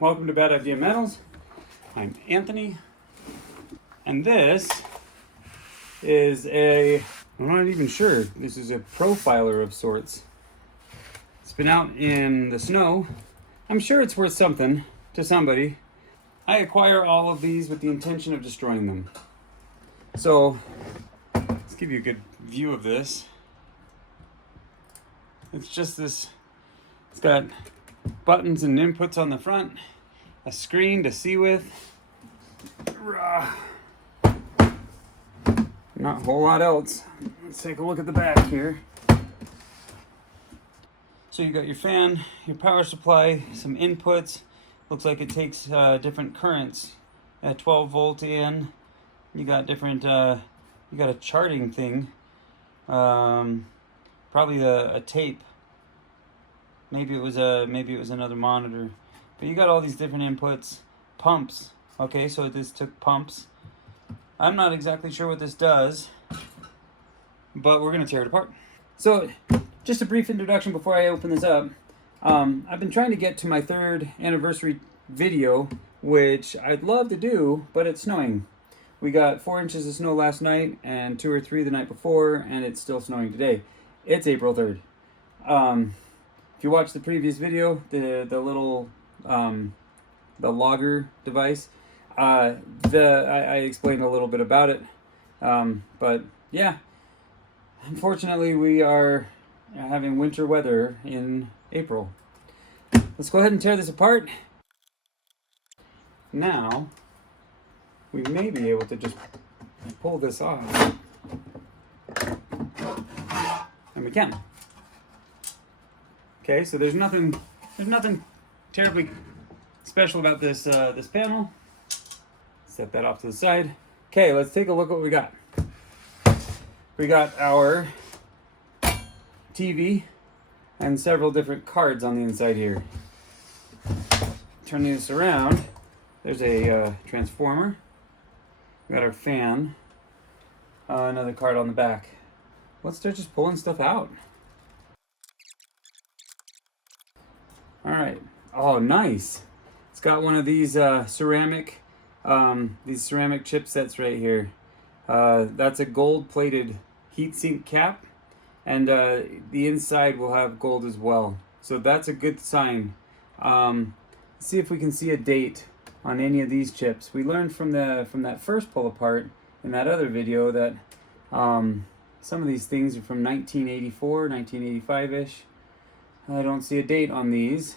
welcome to Bad Idea Metals. I'm Anthony, and this is I'm not even sure, this is a profiler of sorts. It's been out in the snow. I'm sure it's worth something to somebody. I acquire all of these with the intention of destroying them. So, let's give you a good view of this. It's just this, it's got buttons and inputs on the front, a screen to see with. Not a whole lot else. Let's take a look at the back here. So you got your fan, your power supply, some inputs. Looks like it takes different currents. At 12 volt in, you got different. You got a charting thing. Probably a tape. Maybe it was another monitor. But you got all these different inputs. Pumps. Okay, so this took pumps. I'm not exactly sure what this does, but we're gonna tear it apart. So, just a brief introduction before I open this up. I've been trying to get to my 3rd anniversary video, which I'd love to do, but it's snowing. We got 4 inches of snow last night and 2 or 3 the night before, and it's still snowing today. It's April 3rd. If you watched the previous video, the little the logger device, I explained a little bit about it, but yeah, unfortunately we are having winter weather in April. Let's go ahead and tear this apart. Now we may be able to just pull this off, and we can. Okay, so there's nothing terribly special about this this panel. Set that off to the side. Okay, let's take a look at what we got. We got our TV and several different cards on the inside here. Turning this around, there's a transformer. We got our fan. Another card on the back. Let's start just pulling stuff out. All right. Oh, nice. It's got one of these ceramic chipsets right here. That's a gold-plated heatsink cap, and the inside will have gold as well. So that's a good sign. Let's see if we can see a date on any of these chips. We learned from that first pull apart in that other video that some of these things are from 1984, 1985-ish. I don't see a date on these,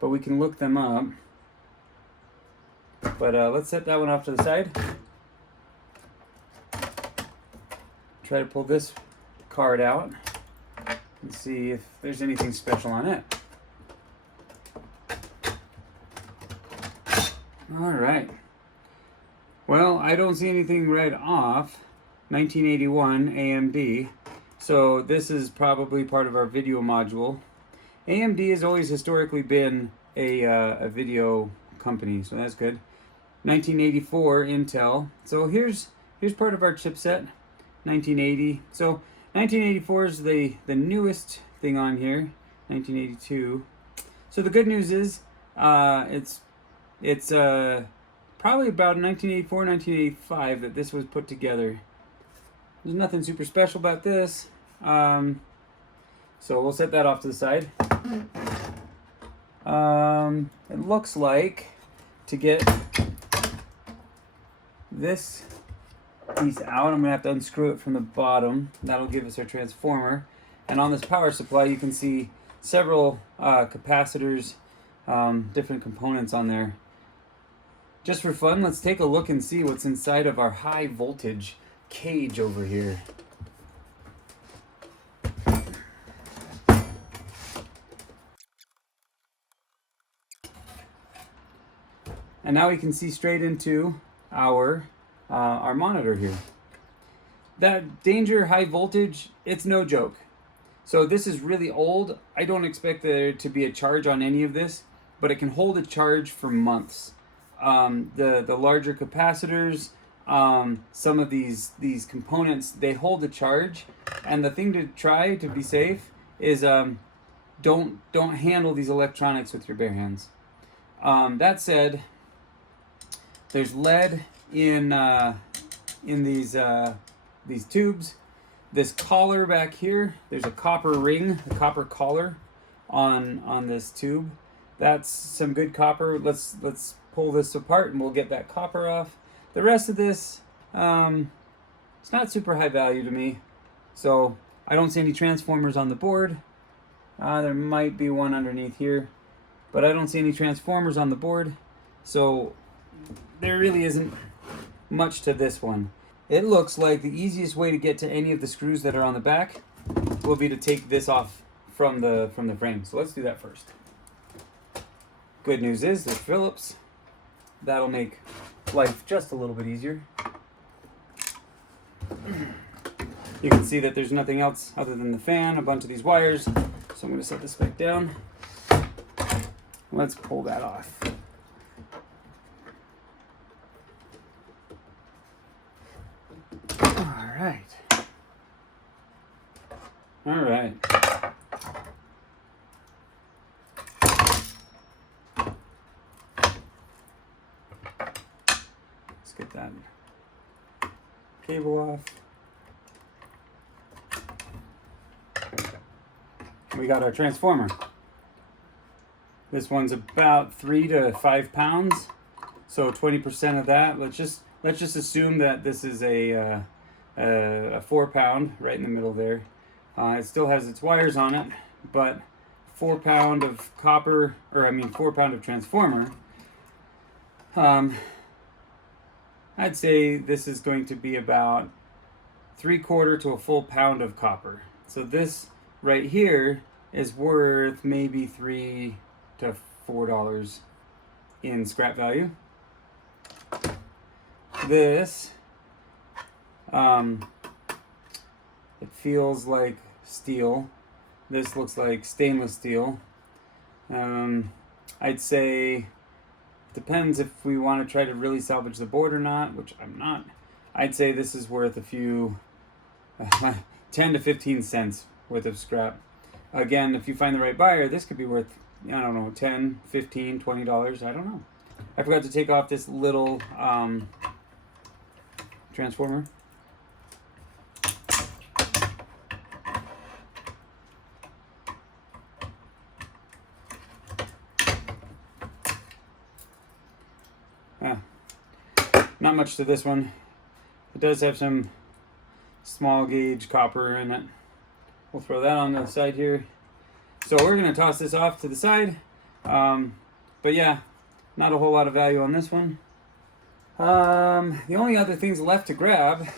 but we can look them up. But let's set that one off to the side. Try to pull this card out and see if there's anything special on it. All right. Well, I don't see anything right off. 1981 AMD. So this is probably part of our video module. AMD has always historically been a video company, so that's good. 1984 Intel. So here's part of our chipset. 1980. So 1984 is the newest thing on here. 1982. So the good news is it's probably about 1984, 1985 that this was put together. There's nothing super special about this. So we'll set that off to the side. It looks like to get this piece out, I'm going to have to unscrew it from the bottom. That'll give us our transformer. And on this power supply, you can see several capacitors, different components on there. Just for fun, let's take a look and see what's inside of our high voltage cage over here. And now we can see straight into our monitor here. That danger high voltage, it's no joke. So this is really old. I don't expect there to be a charge on any of this, but it can hold a charge for months. The larger capacitors, some of these components, they hold a charge. And the thing to try to be safe is don't handle these electronics with your bare hands. That said, there's lead in these tubes. This collar back here, there's a copper ring, a copper collar on this tube. That's some good copper. Let's pull this apart and we'll get that copper off. The rest of this, it's not super high value to me. So I don't see any transformers on the board. There might be one underneath here, but I don't see any transformers on the board. So there really isn't much to this one. It looks like the easiest way to get to any of the screws that are on the back will be to take this off from the frame. So let's do that first. Good news is there's Phillips. That'll make life just a little bit easier. You can see that there's nothing else other than the fan, a bunch of these wires. So I'm going to set this back down. Let's pull that off. All right. Let's get that cable off. We got our transformer. This one's about 3 to 5 pounds. So 20% of that, let's just assume that this is a 4 pound right in the middle there. It still has its wires on it, but 4 pound of copper, 4 pound of transformer. I'd say this is going to be about 3/4 to a full pound of copper. So this right here is worth maybe $3 to $4 in scrap value. This, it feels like steel. This looks like stainless steel. I'd say, depends if we want to try to really salvage the board or not, which I'm not. I'd say this is worth a few 10 to 15 cents worth of scrap. Again, if you find the right buyer, this could be worth, I don't know, 10, 15, $20, I don't know. I forgot to take off this little transformer. Not much to this one. It does have some small gauge copper in it. We'll throw that on the side here. So we're going to toss this off to the side. But yeah, not a whole lot of value on this one. The only other things left to grab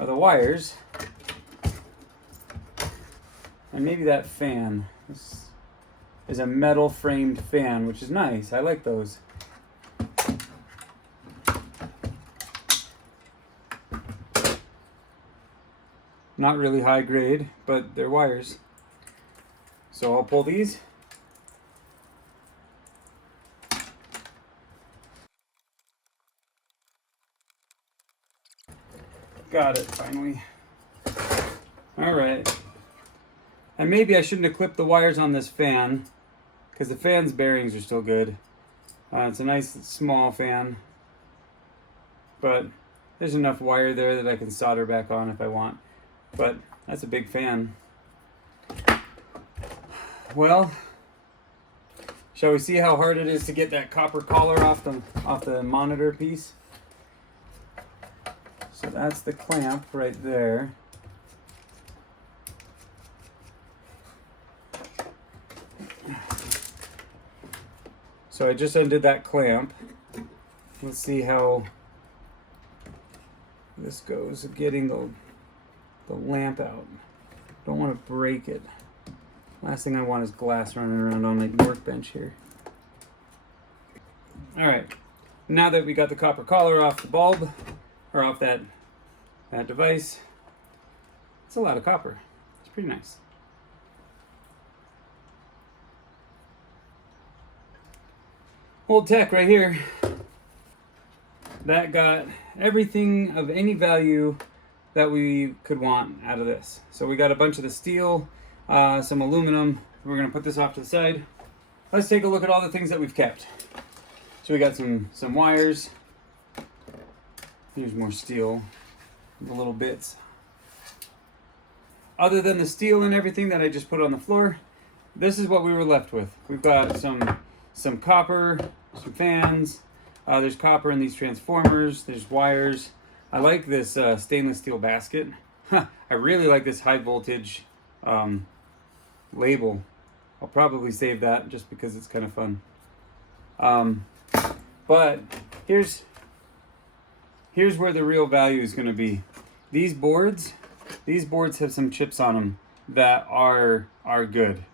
are the wires. And maybe that fan. This is a metal framed fan, which is nice. I like those. Not really high grade, but they're wires. So I'll pull these. Got it, finally. All right. And maybe I shouldn't have clipped the wires on this fan, because the fan's bearings are still good. It's a nice small fan, but there's enough wire there that I can solder back on if I want. But that's a big fan. Well, shall we see how hard it is to get that copper collar off the monitor piece? So that's the clamp right there. So I just undid that clamp. Let's see how this goes, getting the lamp out. Don't want to break it. Last thing I want is glass running around on my workbench here. All right, now that we got the copper collar off the bulb, or off that device, it's a lot of copper. It's pretty nice. Old tech right here. That got everything of any value that we could want out of this. So we got a bunch of the steel, some aluminum. We're gonna put this off to the side. let's take a look at all the things that we've kept. So we got some wires. Here's more steel, the little bits. Other than the steel and everything that I just put on the floor, this is what we were left with. We've got some copper, some fans. There's copper in these transformers. There's wires. I like this stainless steel basket. I really like this high voltage label. I'll probably save that just because it's kind of fun. But here's where the real value is going to be. These boards have some chips on them that are good.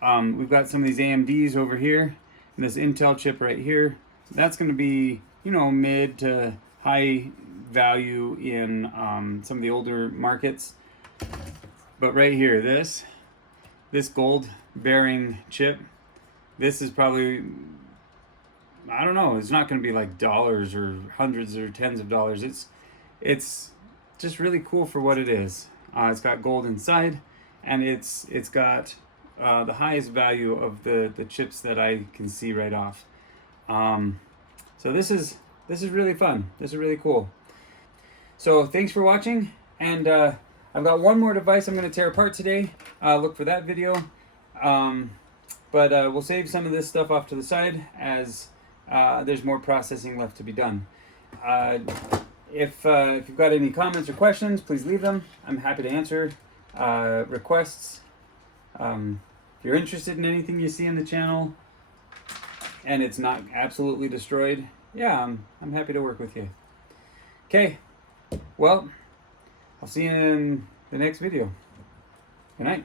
We've got some of these AMDs over here, and this Intel chip right here. That's going to be, you know, mid to high value in some of the older markets. But right here, this gold bearing chip, this is probably, I don't know, it's not going to be like dollars or hundreds or tens of dollars. It's just really cool for what it is. It's got gold inside, and it's got the highest value of the chips that I can see right off. So this is really fun. This is really cool. So thanks for watching, and I've got one more device I'm going to tear apart today. Look for that video. But we'll save some of this stuff off to the side as there's more processing left to be done. If you've got any comments or questions, please leave them. I'm happy to answer requests. If you're interested in anything you see in the channel and it's not absolutely destroyed, yeah, I'm happy to work with you. Okay, well, I'll see you in the next video. Good night.